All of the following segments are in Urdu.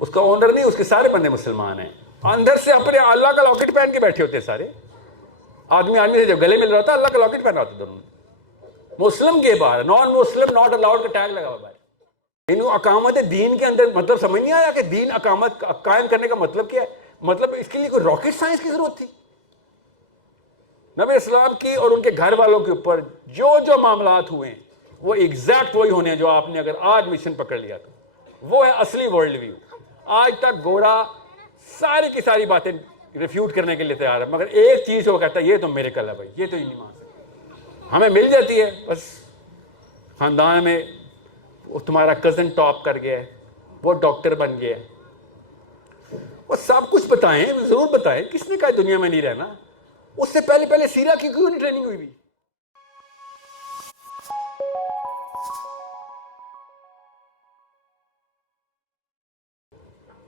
اس کا اونر نہیں, اس کے سارے بندے مسلمان ہیں. اندر سے اپنے اللہ کا لاکٹ پہن کے بیٹھے ہوتے سارے. آدمی سے جب گلے مل رہا تھا اللہ کا لاکٹ پہنا ہوتا دونوں. مسلم کے باہر نان مسلم ناٹ الاؤڈ کا ٹیگ لگا ہوا باہر. انہوں اقامت دین کے اندر مطلب سمجھ نہیں آیا کہ دین اقامت قائم کرنے کا مطلب کیا ہے. مطلب اس کے لیے کوئی راکٹ سائنس کی ضرورت تھی؟ نبی اسلام کی اور ان کے گھر والوں کے اوپر جو معاملات ہوئے ہیں وہ ایگزیکٹ وہی ہونے ہیں جو آپ نے اگر آج مشن پکڑ لیا تو وہ ہے اصلی ورلڈ ویو. آج تک گھوڑا ساری کی ساری باتیں ریفیوٹ کرنے کے لیے تیار ہے, مگر ایک چیز وہ کہتا ہے یہ تو میریکل ہے بھائی, یہ تو ہی نہیں مان سکتے, ہمیں مل جاتی ہے بس. خاندان میں وہ تمہارا کزن ٹاپ کر گیا ہے, وہ ڈاکٹر بن گیا ہے, وہ سب کچھ بتائیں, ضرور بتائیں. کس نے کہا دنیا میں نہیں رہنا؟ اس سے پہلے سیرا کی کیوں نہیں ٹریننگ ہوئی بھی؟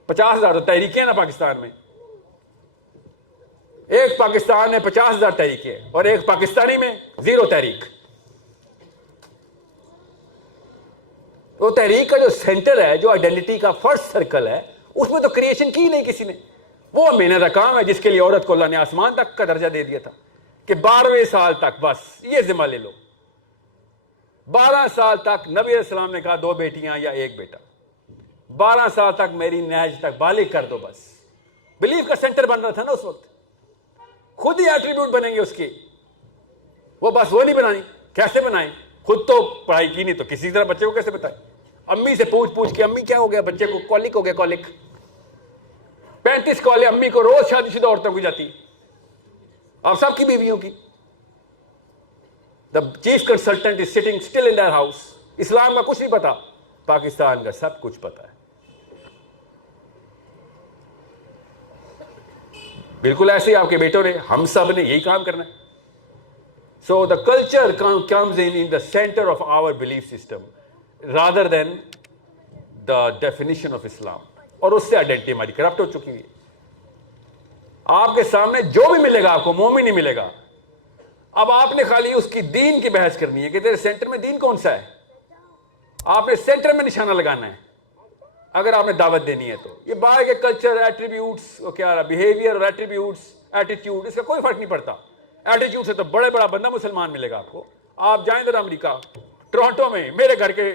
$50,000 تو تحریکیں نا پاکستان میں. ایک پاکستان میں 50,000 تحریکیں اور ایک پاکستانی میں 0 تحریک. وہ تحریک کا جو سینٹر ہے, جو آئیڈینٹی کا فرسٹ سرکل ہے, اس میں تو کریشن کی نہیں کسی نے. وہ محنت کا کام ہے جس کے لیے عورت کو اللہ نے آسمان تک کا درجہ دے دیا تھا کہ 12ویں سال تک بس یہ ذمہ لے لو. 12 سال تک نبی علیہ السلام نے کہا 2 بیٹیاں یا 1 بیٹا. 12 سال تک میری نہج تک بالغ کر دو بس. بلیف کا سینٹر بن رہا تھا نا اس وقت. خود ہی ایٹریبیوٹ بنیں گے اس کے, وہ بس وہ نہیں بنانی. کیسے بنائیں؟ خود تو پڑھائی کی نہیں تو کسی طرح بچے کو کیسے بتائیں؟ امی سے پوچھ کے امی کیا ہو گیا بچے کو؟ کولک ہو گیا, کولک. 35 کالیں امی کو روز شادی شدہ عورتوں کی جاتی, آپ سب کی بیویوں کی. The chief consultant is sitting still in their house. اسلام کا کچھ نہیں پتا, پاکستان کا سب کچھ پتا ہے. بالکل ایسے ہی آپ کے بیٹوں نے, ہم سب نے یہی کام کرنا ہے. So the culture comes in the centre of our belief system rather than the definition of Islam, اور اس سے آئیڈینٹی ہماری کرپٹ ہو چکی ہے. آپ کے سامنے جو بھی ملے گا آپ کو مومن نہیں ملے گا. اب آپ نے خالی اس کی دین کی بحث کرنی ہے کہ تیرے سینٹر میں دین کون سا ہے. آپ نے سینٹر میں نشانہ لگانا ہے اگر آپ نے دعوت دینی ہے تو. یہ باہر کے کلچر, ایٹریبیوٹس, کیا بیہیویئر اور ایٹریبیوٹس, ایٹیٹیوڈ, اس کا کوئی فرق نہیں پڑتا. ایٹیٹیوڈ سے تو بڑا بندہ مسلمان ملے گا آپ کو. آپ جائیں ذرا امریکہ, ٹورانٹو میں, میرے گھر کے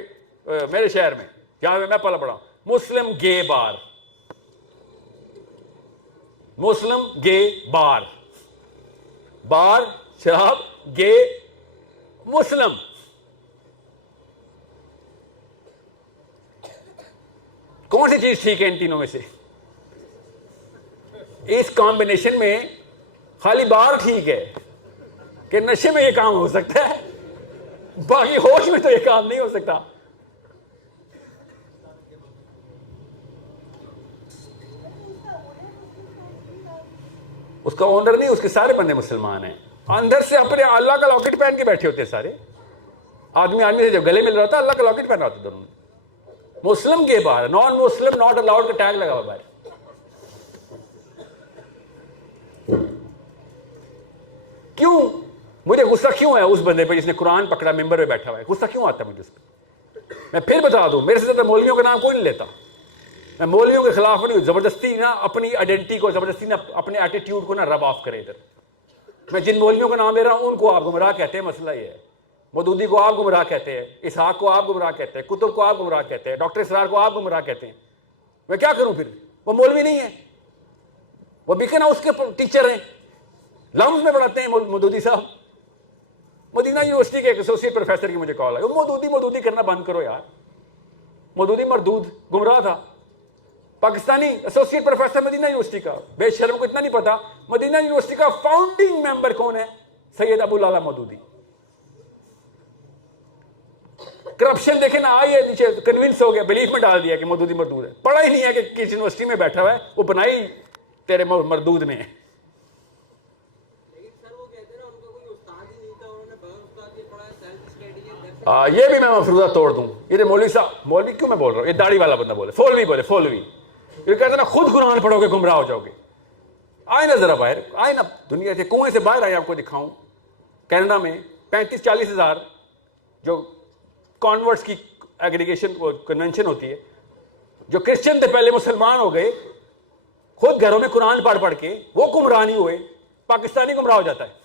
میرے شہر میں جہاں میں پلا پڑا, مسلم گے بار, مسلم گے بار, بار شراب, گے مسلم. کون سی چیز ٹھیک ہے ان تینوں میں سے؟ اس کمبینیشن میں خالی بار ٹھیک ہے کہ نشے میں یہ کام ہو سکتا ہے, باقی ہوش میں تو یہ کام نہیں ہو سکتا. اس کا اونر نہیں, اس کے سارے بندے مسلمان ہیں. اندر سے اپنے اللہ کا لاکٹ پہن کے بیٹھے ہوتے سارے. آدمی سے جب گلے مل رہا تھا اللہ کا لاکٹ پہنا ہوتا دونوں. مسلم کے باہر نان مسلم ناٹ الاؤڈ کا ٹیگ لگا ہوا باہر. کیوں مجھے غصہ کیوں ہے اس بندے پہ جس نے قرآن پکڑا ممبر پہ بیٹھا ہوا ہے؟ غصہ کیوں آتا ہے مجھے اس پہ؟ میں پھر بتا دوں, میرے سے زیادہ مولویوں کا نام کوئی نہیں لیتا. میں مولویوں کے خلاف نہیں, زبردستی نہ اپنی آئیڈینٹی کو, زبردستی نہ اپنے ایٹیٹیوڈ کو نہ رب آف کرے ادھر. میں جن مولویوں کا نام لے رہا ہوں ان کو آپ گمراہ کہتے ہیں, مسئلہ یہ ہے. مودودی کو آپ گمراہ کہتے ہیں, اسحاق کو آپ گمراہ کہتے ہیں, کتب کو آپ گمراہ کہتے ہیں, ڈاکٹر اسرار کو آپ گمراہ کہتے ہیں. میں کیا کروں پھر؟ وہ مولوی نہیں ہے, وہ بکن ہاؤس کے ٹیچر ہیں, لمز میں پڑھاتے ہیں مودودی صاحب. مدینہ یونیورسٹی کے ایک ایسوسیٹ پروفیسر کی مجھے کال آئی, مودودی کرنا بند کرو یار. مودودی مردود گمراہ تھا. Pakistani associate professor Medina university کا, بے شرم کو اتنا نہیں پتا مدینہ یونیورسٹی کا فاؤنڈنگ ممبر کون ہے؟ سید ابو العلا مودودی. کرپشن دیکھیں نا, آئیے نیچے, کنونس ہو گیا, بلیف میں ڈال دیا کہ مودودی مردود ہے. پڑھا ہی نہیں ہے کہ کس یونیورسٹی میں بیٹھا ہوا ہے, وہ بنائی تیرے مردود نے. یہ بھی میں مفروضہ توڑ دوں. یہ مولوی صاحب, مولوی کیوں میں بول رہا ہوں, یہ داڑھی والا بندہ بولے, فولوی. یہ کہتے ہیں نا خود قرآن پڑھو گے گمراہ ہو جاؤ گے. آئے نا ذرا باہر, آئے نا دنیا سے, کنویں سے باہر آئے, آپ کو دکھاؤں. کینیڈا میں 35-40 ہزار جو کانورٹس کی ایگریگیشن کنونشن ہوتی ہے, جو کرسچن تھے پہلے مسلمان ہو گئے، خود گھروں میں قرآن پڑھ پڑھ کے وہ گمراہ نہیں ہوئے، پاکستانی گمراہ ہو جاتا ہے۔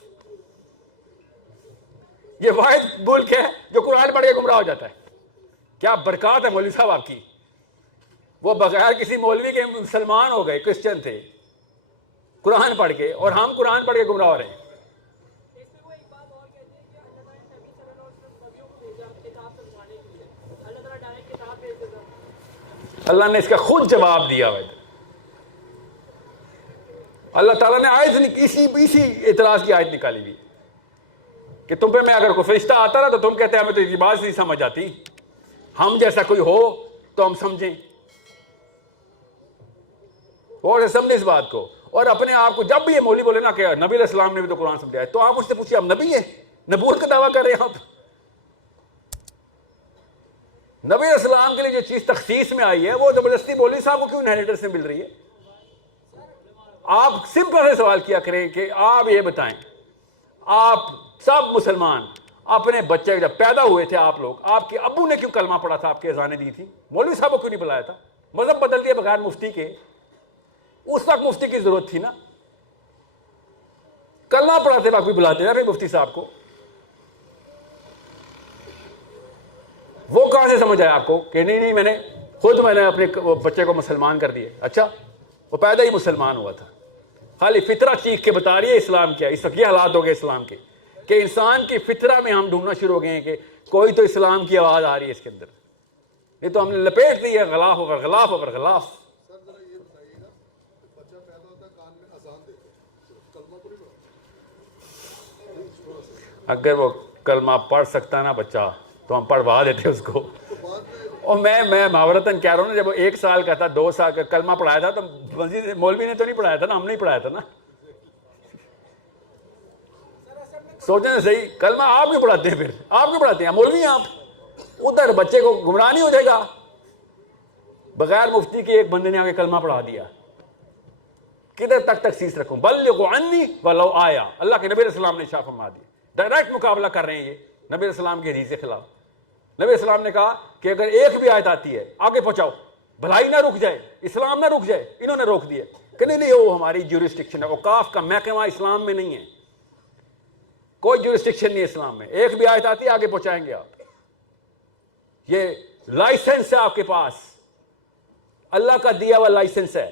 یہ واحد ملک ہے جو قرآن پڑھ کے گمراہ ہو جاتا ہے۔ کیا برکات ہے مولوی صاحب آپ کی، وہ بغیر کسی مولوی کے مسلمان ہو گئے، کرسچن تھے قرآن پڑھ کے، اور ہم قرآن پڑھ کے گمراہ ہو رہے ہیں۔ اللہ نے اس کا خود جواب دیا ہے۔ اللہ تعالیٰ نے آیت اسی اعتراض کی آیت نکالی ہوئی کہ تم پہ میں اگر کوئی فرشتہ آتا نا تو تم کہتے ہیں ہمیں تو یہ بات نہیں سمجھ آتی، ہم جیسا کوئی ہو تو ہم سمجھیں، اور سمجھیں اس بات کو۔ اور اپنے آپ کو جب بھی یہ مولوی بولے نا کہ نبی علیہ السلام نے بھی تو قرآن سمجھایا، تو آپ اس سے پوچھیے ہم نبی ہیں؟ نبوت کا دعویٰ کر رہے ہیں آپ؟ نبی علیہ السلام کے لیے جو چیز تخصیص میں آئی ہے وہ زبردستی مولوی صاحب کو کیوں انہیریٹنس سے مل رہی ہے؟ آپ سمپل سے سوال کیا کریں کہ آپ یہ بتائیں، آپ سب مسلمان اپنے بچے جب پیدا ہوئے تھے آپ لوگ، آپ کے ابو نے کیوں کلمہ پڑھا تھا، آپ کی اذانیں دی تھی؟ مولوی صاحب کو کیوں نہیں بلایا تھا؟ مذہب بدل دیا بغیر مفتی کے، اس وقت مفتی کی ضرورت تھی نا، کلمہ پڑھاتے وقت بھی بلاتے نا پھر مفتی صاحب کو۔ وہ کہاں سے سمجھ آیا آپ کو کہ نہیں میں نے اپنے بچے کو مسلمان کر دیا؟ اچھا وہ پیدا ہی مسلمان ہوا تھا، خالی فطرہ چیخ کے بتا رہی ہے اسلام کیا۔ اس وقت یہ حالات ہو گئے اسلام کے کہ انسان کی فطرہ میں ہم ڈھونڈنا شروع ہو گئے ہیں کہ کوئی تو اسلام کی آواز آ رہی ہے اس کے اندر، یہ تو ہم نے لپیٹ دی ہے غلاف اوپر غلاف اوپر غلاف۔ اگر وہ کلمہ پڑھ سکتا نا بچہ تو ہم پڑھوا دیتے اس کو۔ اور میں محاورتاً کہہ رہا ہوں نا، جب وہ 1 سال کا تھا 2 سال کا کلمہ پڑھایا تھا تو مولوی نے تو نہیں پڑھایا تھا نا، ہم نے ہی پڑھایا تھا نا۔ سوچیں صحیح، کلمہ آپ کیوں پڑھاتے ہیں؟ پھر آپ کیوں پڑھاتے ہیں؟ مولوی ہیں آپ، ادھر بچے کو گمراہ نہیں ہو جائے گا؟ بغیر مفتی کے ایک بندے نے آگے کلمہ پڑھا دیا، کدھر تک تخصیص رکھوں؟ بلغوا عنی ولو آیا، اللہ کے نبی علیہ السلام نے شاہ فرما دیا۔ ڈائریکٹ مقابلہ کر رہے ہیں یہ نبی علیہ السلام کی حدیث کے خلاف۔ نبی علیہ السلام نے کہا کہ اگر ایک بھی آیت آتی ہے آگے پہنچاؤ، بھلائی نہ رک جائے، اسلام نہ رک جائے۔ انہوں نے روک دیا کہ نہیں وہ ہماری جورسڈکشن ہے، اوقاف کا محکمہ اسلام میں نہیں ہے، کوئی جورسڈکشن نہیں ہے اسلام میں، ایک بھی آیت آتی ہے آگے پہنچائیں گے آپ۔ یہ لائسنس ہے آپ کے پاس، اللہ کا دیا ہوا لائسنس ہے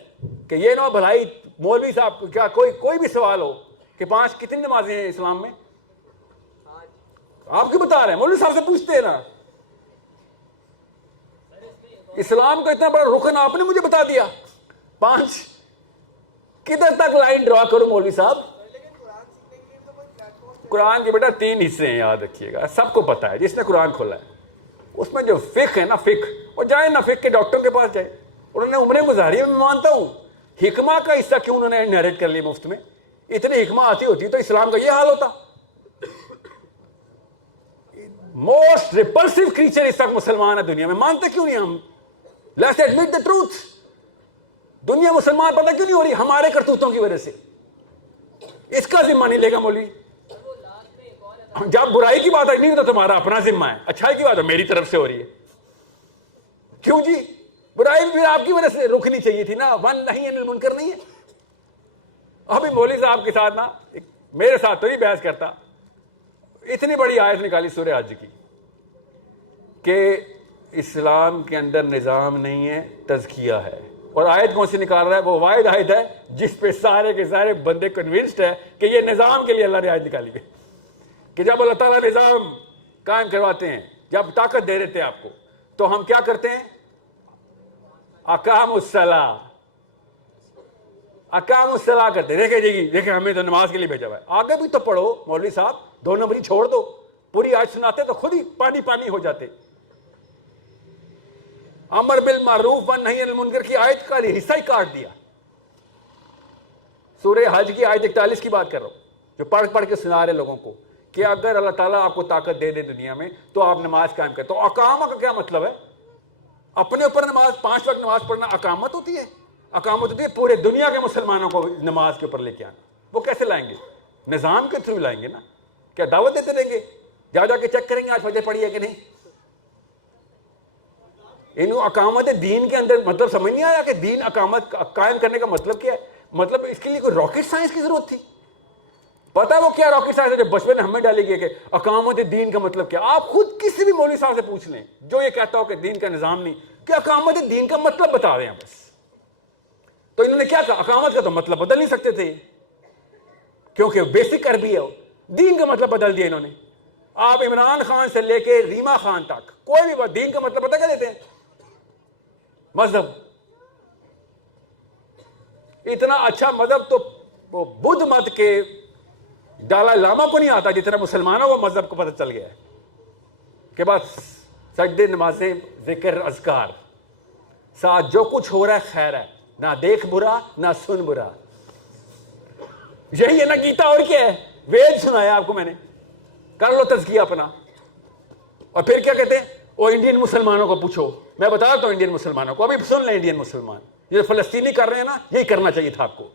کہ یہ نہ بھلائی مولوی صاحب کیا کوئی بھی سوال ہو کہ 5 کتنی نمازیں ہیں اسلام میں، آپ کیوں بتا رہے ہیں؟ مولوی صاحب سے پوچھتے ہیں نا۔ اسلام کا اتنا بڑا رکن آپ نے مجھے بتا دیا 5، کدھر تک لائن ڈرا کروں مولوی صاحب؟ قرآن کے بیٹا 3 حصے ہیں، یاد رکھیے گا، سب کو پتا ہے جس نے قرآن کھولا ہے۔ اس میں جو فقہ ہے نا، فقہ، وہ جائیں نا فقہ کے ڈاکٹر کے پاس جائے، انہوں نے عمریں گزاری ہے، میں مانتا ہوں۔ حکمہ کا حصہ کیوں انہوں نے انہیریٹ کر لی مفت میں؟ اتنی حکمہ آتی ہوتی تو اسلام کا یہ حال ہوتا۔ موسٹ ریپلسو کریچر اس وقت مسلمان ہے دنیا میں، مانتے کیوں نہیں ہم؟ Let's admit the truth. دنیا مسلمان پتہ کیوں نہیں ہو رہی؟ ہمارے کرتوتوں کی وجہ سے۔ اس کا ذمہ نہیں لے گا مولوی۔ جب برائی کی بات آئی نہیں تو تمہارا اپنا ذمہ ہے، اچھائی کی بات ہے میری طرف سے ہو رہی ہے۔ کیوں جی؟ برائی بھی آپ کی وجہ سے رکنی چاہیے تھی نا، ون نہیں انل منکر نہیں ہے۔ ابھی مولوی صاحب کے ساتھ نا، میرے ساتھ تو نہیں بحث کرتا، اتنی بڑی آیت نکالی سورہ حج کی کہ اسلام کے اندر نظام نہیں ہے، تزکیہ ہے۔ اور آیت کون سی نکال رہا ہے؟ وہ واحد آیت ہے جس پہ سارے کے سارے بندے کنونسڈ ہے کہ یہ نظام کے لیے اللہ نے آیت نکالی ہے، کہ جب اللہ تعالیٰ نظام قائم کرواتے ہیں، جب طاقت دے دیتے ہیں آپ کو، تو ہم کیا کرتے ہیں؟ اقام الصلاۃ، اقام الصلاۃ کرتے ہیں۔ دیکھیں جی، دیکھیں ہمیں تو نماز کے لیے بھیجا ہوا ہے، آگے بھی تو پڑھو مولوی صاحب، 2 نمبری چھوڑ دو، پوری آیت سناتے تو خود ہی پانی پانی ہو جاتے۔ امر بالمعروف ونہی عن المنکر کی آیت کا حصہ ہی کاٹ دیا۔ سورہ حج کی آیت 41 کی بات کر رہا ہوں، جو پڑھ کے سنا رہے لوگوں کو کہ اگر اللہ تعالیٰ آپ کو طاقت دے دے دنیا میں تو آپ نماز قائم کریں۔ تو اقامہ کا کیا مطلب ہے؟ اپنے اوپر نماز 5 وقت نماز پڑھنا اقامت ہوتی ہے؟ اقامت ہوتی ہے پورے دنیا کے مسلمانوں کو نماز کے اوپر لے کے آنا۔ وہ کیسے لائیں گے؟ نظام کے تھرو لائیں گے نا۔ کیا دعوت دیتے رہیں گے؟ جا کے چیک کریں گے آج فجر پڑھی ہے کہ نہیں؟ ان اقامت دین کے اندر مطلب سمجھ نہیں آیا کہ دین اقامت قائم کرنے کا مطلب کیا ہے. مطلب اس کے لیے کوئی راکٹ سائنس کی ضرورت تھی؟ پتہ ہے وہ کیا راکٹ سائنس ہے جو بچپن میں ہمیں ڈالی گئی کہ اقامت دین کا مطلب کیا؟ آپ خود کسی بھی مولوی صاحب سے پوچھ لیں جو یہ کہتا ہو کہ دین کا نظام نہیں، کہ اقامت دین کا مطلب بتا رہے ہیں بس. تو انہوں نے کیا کہا؟ اقامت کا تو مطلب بدل نہیں سکتے تھے کیونکہ بیسک عربی ہے. دین کا مطلب بدل دیا انہوں نے. آپ عمران خان سے لے کے ریما خان تک کوئی بھی بات دین کا مطلب پتہ کیا دیتے ہیں؟ مذہب. اتنا اچھا مذہب تو وہ بدھ مت کے دلائی لاما کو نہیں آتا جتنا مسلمانوں کو مذہب کو پتہ چل گیا ہے کہ بس سجدے نمازیں ذکر اذکار ساتھ جو کچھ ہو رہا ہے خیر ہے، نہ دیکھ برا نہ سن برا. یہی ہے نا گیتا، اور کیا ہے؟ وید سنایا آپ کو میں نے، کر لو تزکیہ اپنا. اور پھر کیا کہتے ہیں؟ وہ انڈین مسلمانوں کو پوچھو. میں بتاتا ہوں انڈین مسلمانوں کو، ابھی سن لیں انڈین مسلمان، یہ فلسطینی کر رہے ہیں نا، یہی کرنا چاہیے تھا آپ کو.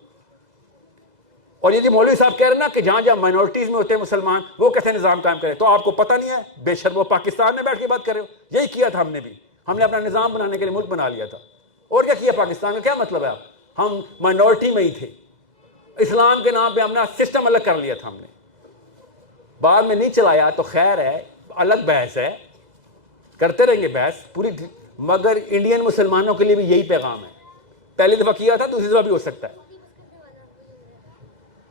اور یہ جو مولوی صاحب کہہ رہے ہیں نا کہ جہاں جہاں مائنورٹیز میں ہوتے ہیں مسلمان وہ کیسے نظام قائم کرے، تو آپ کو پتہ نہیں ہے؟ بے شرم وہ پاکستان میں بیٹھ کے بات کر رہے ہو. یہی کیا تھا ہم نے بھی، ہم نے اپنا نظام بنانے کے لیے ملک بنا لیا تھا. اور کیا کیا پاکستان کا؟ کیا مطلب ہے؟ آپ ہم مائنورٹی میں ہی تھے، اسلام کے نام پہ ہم نے سسٹم الگ کر لیا تھا. ہم نے بعد میں نہیں چلایا تو خیر ہے، الگ بحث ہے، کرتے رہیں گے بحث پوری. مگر انڈین مسلمانوں کے لیے بھی یہی پیغام ہے. پہلی دفعہ کیا تھا، دوسری دفعہ بھی ہو سکتا ہے.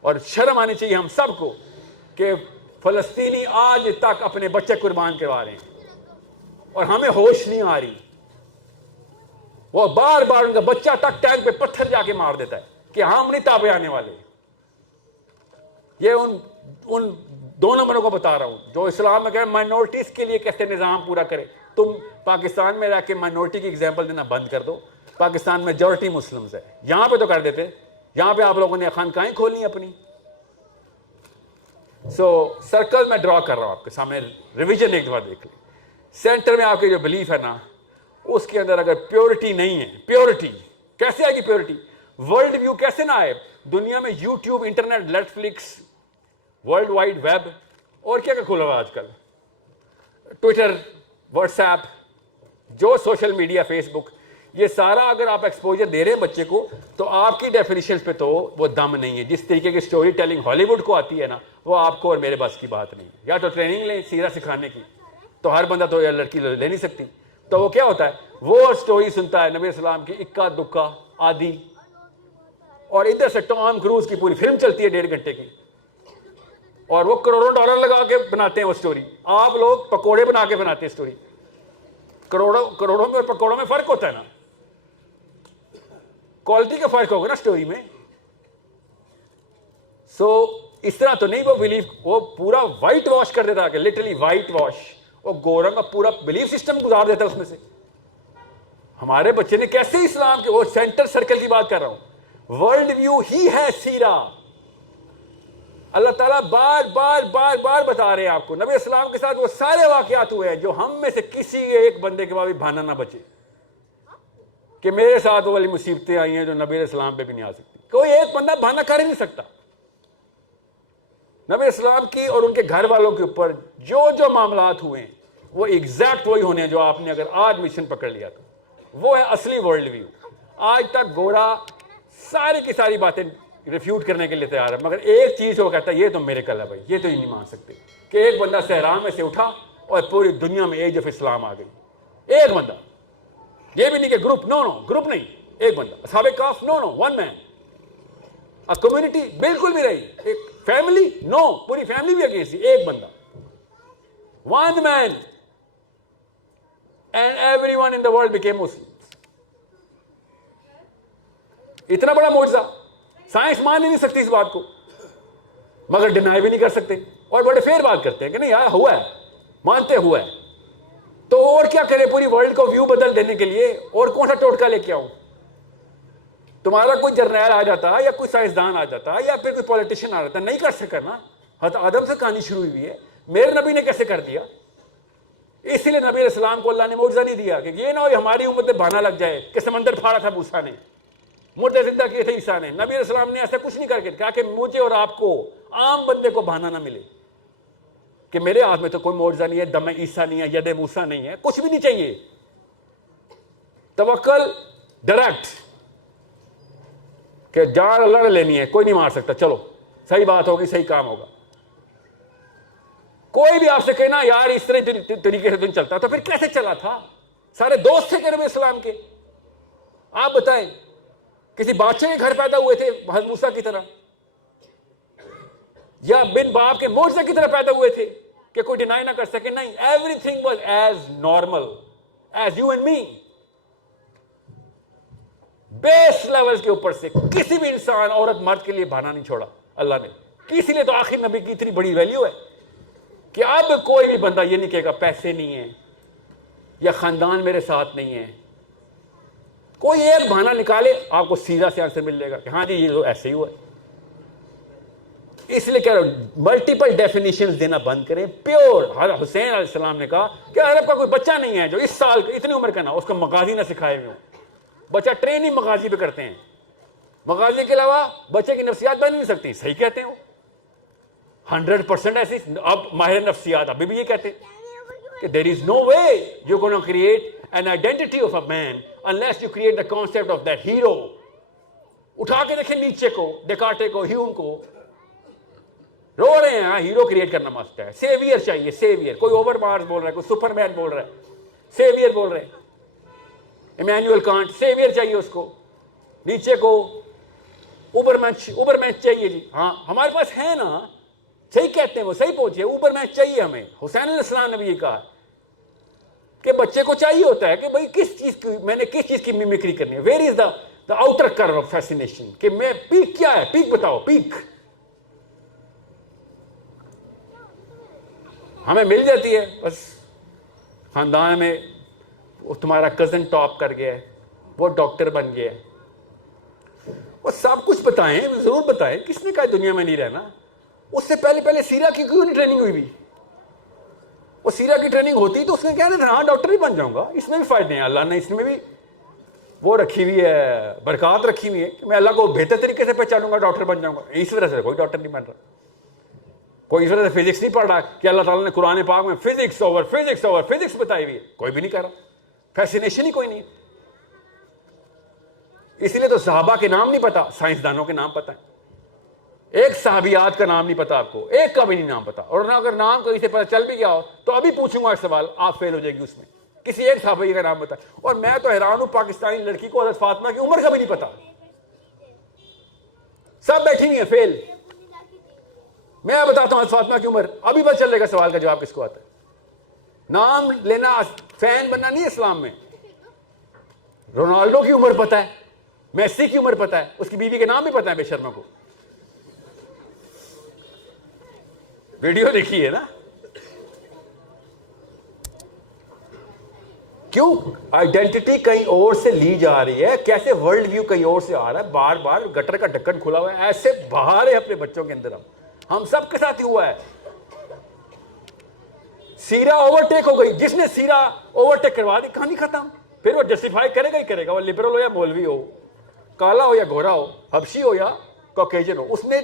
اور شرم آنی چاہیے ہم سب کو کہ فلسطینی آج تک اپنے بچے قربان کروا رہے ہیں اور ہمیں ہوش نہیں آ رہی. وہ بار بار ان کا بچہ تک ٹینک پہ پتھر جا کے مار دیتا ہے کہ ہم نہیں تابع آنے والے. یہ ان دو نمبروں کو بتا رہا ہوں جو اسلام میں کہ مائنورٹیز کے لیے کیسے نظام پورا کرے. تم پاکستان میں رہ کے مائنورٹی کی ایگزامپل دینا بند کر دو. پاکستان میجورٹی مسلمز ہے، یہاں پہ تو کر دیتے. یہاں پہ آپ لوگوں نے خانقاہیں کھولنی اپنی. سرکل میں ڈرا کر رہا ہوں آپ کے سامنے، ریویژن ایک دفعہ دیکھ لیں. سینٹر میں آپ کی جو بلیف ہے نا، اس کے اندر اگر پیورٹی نہیں ہے، پیورٹی کیسے آئے گی؟ پیورٹی ورلڈ ویو کیسے نہ آئے؟ دنیا میں YouTube, internet, Netflix, world wide web, اور کیا کیا کھولا ہوا آج کل، ٹویٹر، واٹس ایپ، جو سوشل میڈیا، فیس بک، یہ سارا اگر آپ ایکسپوجر دے رہے ہیں بچے کو تو آپ کی ڈیفینیشن پہ تو وہ دم نہیں ہے. جس طریقے کی سٹوری ٹیلنگ ہالی ووڈ کو آتی ہے نا، وہ آپ کو اور میرے بس کی بات نہیں ہے. یا تو ٹریننگ لیں سیرہ سکھانے کی، تو ہر بندہ تو لڑکی لے نہیں سکتی. تو وہ کیا ہوتا ہے؟ وہ سٹوری سنتا ہے نبی اسلام کی اکا دکا آدھی، اور ادھر سے ٹام کروز کی پوری فلم چلتی ہے 1.5 گھنٹے کی، اور وہ کروڑوں ڈالر لگا کے بناتے ہیں وہ سٹوری. آپ لوگ پکوڑے بنا کے بناتے ہیں سٹوری. کروڑوں میں اور پکوڑوں میں فرق ہوتا ہے نا، کوالٹی کا فرق ہوگا نا سٹوری میں. اس طرح تو نہیں. وہ بلیف وہ پورا وائٹ واش کر دیتا ہے، کہ لٹرلی وائٹ واش. وہ گورنگ کا پورا بلیف سسٹم گزار دیتا ہے اس میں سے. ہمارے بچے نے کیسے اسلام کے، وہ سینٹر سرکل کی بات کر رہا ہوں، ورلڈ ویو ہی ہے سیرہ. اللہ تعالیٰ بار بار بار بار بتا رہے ہیں آپ کو. نبی اسلام کے ساتھ وہ سارے واقعات ہوئے ہیں جو ہم میں سے کسی ایک بندے کے بعد بھی بہانا نہ بچے کہ میرے ساتھ وہ والی مصیبتیں آئی ہیں جو نبی اسلام پہ بھی نہیں آ سکتی. کوئی ایک بندہ بہانا کر ہی نہیں سکتا. نبی اسلام کی اور ان کے گھر والوں کے اوپر جو جو معاملات ہوئے ہیں وہ ایگزیکٹ وہی ہونے ہیں جو آپ نے اگر آج مشن پکڑ لیا تو وہ ہے اصلی ورلڈ ویو. آج تک گورا ساری کی ساری باتیں ریفیوٹ کرنے کے لیے تیار ہے، مگر ایک چیز وہ کہتا ہے یہ تو میرے کل ہے بھائی، یہ تو ہی نہیں مان سکتے کہ ایک بندہ صحرا میں سے اٹھا اور پوری دنیا میں ایج آف اسلام آ گئی. ایک بندہ، یہ بھی نہیں کہ گروپ، نو گروپ نہیں، ایک بندہ. اصحاب کہف، نو ون مین. کمیونٹی بالکل بھی رہی، ایک فیملی، نو پوری فیملی بھی اگینسٹ. ایک بندہ، one man, and every one in the world became Muslim. اتنا بڑا معجزہ سائنس مان ہی نہیں سکتی اس بات کو، مگر ڈینائی بھی نہیں کر سکتے، اور بڑے فیر بات کرتے ہیں کہ نہیں یار ہوا ہے، مانتے ہوا ہے. تو اور کیا کرے پوری ورلڈ کو ویو بدل دینے کے لیے؟ اور کون سا ٹوٹکا لے کے آؤں؟ تمہارا کوئی جرنیل آ جاتا یا کوئی سائنسدان آ جاتا یا پھر کوئی پولیٹیشین آ جاتا، نہیں کر سکا نا. حضرت آدم سے کہانی شروع ہوئی ہے، میرے نبی نے کیسے کر دیا؟ اسی لیے نبی علیہ السلام کو اللہ نے معجزہ نہیں دیا کہ یہ نہ ہو ہماری امت میں بہانا لگ جائے کہ سمندر پھاڑا تھا موسیٰ نے، مردے زندہ کیے تھے عیسیٰ نے. نبی علیہ السلام نے ایسا کچھ نہیں کر کے کہا کہ مجھے اور آپ کو عام بندے کو بہانا نہ ملے کہ میرے ہاتھ میں تو کوئی معجزہ نہیں ہے، دم عیسیٰ نہیں ہے، ید موسیٰ نہیں ہے، کچھ بھی نہیں چاہیے. توکل ڈائریکٹ کہ جان اللہ نے لینی ہے, کوئی نہیں مار سکتا, چلو صحیح بات ہوگی, صحیح کام ہوگا. کوئی بھی آپ سے کہنا یار اس طرح طریقے سے دن چلتا, تو پھر کیسے چلا تھا؟ سارے دوست تھے نبی اسلام کے. آپ بتائیں کسی بادشاہ کے گھر پیدا ہوئے تھے حضرت موسیٰ کی طرح, یا بن باپ کے معجزے کی طرح پیدا ہوئے تھے کہ کوئی ڈینائی نہ کر سکے؟ نہیں, every thing was as normal as you and me. Base level کے اوپر سے کسی بھی انسان, عورت مرد کے لیے بہانا نہیں چھوڑا اللہ نے. اسی لیے تو آخر نبی کی اتنی بڑی ویلیو ہے کہ اب کوئی بھی بندہ یہ نہیں کہے گا پیسے نہیں ہیں یا خاندان میرے ساتھ نہیں ہے. کوئی ایک بہانہ نکالے, آپ کو سیدھا سے آنسر مل جائے گا کہ ہاں جی یہ تو ایسے ہی ہوا ہے. اس لیے کہہ رہا ہوں ملٹیپل ڈیفینیشنز دینا بند کریں. پیور حضرت حسین علیہ السلام نے کہا کہ عرب کا کوئی بچہ نہیں ہے جو اس سال اتنی عمر کا نہ اس کو مغازی نہ سکھائے ہوئے ہوں. بچہ ٹریننگ مغازی پہ کرتے ہیں, مغازی کے علاوہ بچے کی نفسیات بن نہیں سکتی. صحیح کہتے ہیں وہ 100% ایسی. اب ماہر نفسیات ابھی بھی یہ کہتے ہیں کہ there is no way you're going to create an identity of a man unless you create the concept of that hero. اٹھا کے دیکھیں نیچے کو, ڈیکارٹے کو, ہیوم کو, رو رہے ہیں. ہاں ہیرو کریٹ کرنا مست ہے, سیویئر چاہیے, سیویئر. کوئی اوور مارس بول رہا ہے, کوئی سپر مین بول رہا ہے, سیویئر بول رہے ہیں. ایمینوئل کانٹ, سیویئر چاہیے اس کو. نیچے کو اوبر مین چاہیے جی. ہاں ہمارے پاس ہے نا, صحیح کہتے ہیں وہ, صحیح پہنچے. اوبر مین چاہیے ہمیں. حسین علیہ السلام نے بھی یہ کہا کہ بچے کو چاہیے ہوتا ہے کہ بھائی کس چیز کی, میں نے کس چیز کی میمکری کرنی ہے. Where is the outer curve of fascination, کہ میں پیک کیا ہے, پیک بتاؤ, پیک ہمیں مل جاتی ہے. بس خاندان میں وہ تمہارا کزن ٹاپ کر گیا ہے, وہ ڈاکٹر بن گیا ہے, وہ سب کچھ بتائیں, ضرور بتائیں. کس نے کہا دنیا میں نہیں رہنا؟ اس سے پہلے سیرا کی کیوں نہیں ٹریننگ ہوئی بھی؟ وہ سیرا کی ٹریننگ ہوتی تو اس نے کہنا تھا ہاں ڈاکٹر ہی بن جاؤں گا. اس میں بھی فائدے ہیں, اللہ نے اس میں بھی وہ رکھی ہوئی ہے, برکات رکھی ہوئی ہے کہ میں اللہ کو بہتر طریقے سے پہچانوں گا, ڈاکٹر بن جاؤں گا. اس وجہ سے کوئی ڈاکٹر نہیں بن رہا, کوئی اس وجہ سے فزکس نہیں پڑھ رہا کہ اللہ تعالیٰ نے قرآن پاک میں فزکس اوور فزکس بتائی ہوئی ہے. کوئی بھی نہیں کر رہا, فیسینیشن ہی کوئی نہیں. اس لیے تو صحابہ کے نام نہیں پتا, سائنسدانوں کے نام پتا ہے. ایک صحابیات کا نام نہیں پتا آپ کو, ایک کا بھی نہیں نام پتا. اور نہ اگر نام کہیں سے پتا چل بھی گیا ہو تو ابھی پوچھوں گا ایک سوال, آپ فیل ہو جائے گی اس میں. کسی ایک صحابی کا نام بتا. اور میں تو حیران ہوں, پاکستانی لڑکی کو حضرت فاطمہ کی عمر کا بھی نہیں پتا. سب بیٹھی ہوئی ہیں فیل. میں بتاتا ہوں حضرت فاطمہ کی عمر, ابھی پتہ چلے گا سوال کا جواب کس کو آتا ہے. نام لینا فین بننا نہیں اسلام میں. رونالڈو کی عمر پتا ہے, میسی کی عمر پتا ہے, اس کی بیوی کے نام بھی پتا ہے بے شرما کو. ویڈیو دیکھیے نا. کیوں آئیڈینٹی کہیں اور سے لی جا رہی ہے, کیسے ورلڈ ویو کہیں اور سے آ رہا ہے. بار بار گٹر کا ڈھکن کھلا ہوا ہے, ایسے بہا رہے اپنے بچوں کے اندر. ہم سب کے ساتھ ہی ہوا ہے. سیرا اوورٹیک ہو گئی, جس نے سیرا اوورٹیک کروا دی کہانی ختم. پھر وہ جسٹیفائی کرے گا ہی کرے گا, وہ لبرل ہو یا مولوی ہو, کالا ہو یا گورا ہو, حبشی ہو یا کوکیجن ہو. اس نے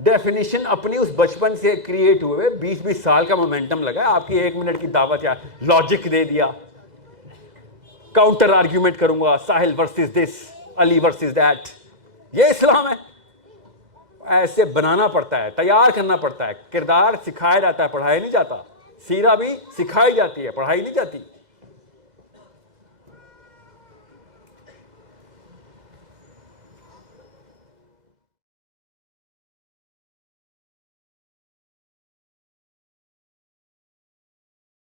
ڈیفینیشن اپنی اس بچپن سے کریٹ ہوئے 20 سال کا مومنٹم لگا. آپ کی 1 منٹ کی دعوت یا لاجک دے دیا, کاؤنٹر آرگیومنٹ کروں گا, Sahil versus this, Ali versus that. یہ اسلام ہے. ایسے بنانا پڑتا ہے, تیار کرنا پڑتا ہے. کردار سکھایا جاتا ہے, پڑھایا نہیں جاتا. سیرہ بھی سکھائی جاتی ہے, پڑھائی نہیں جاتی.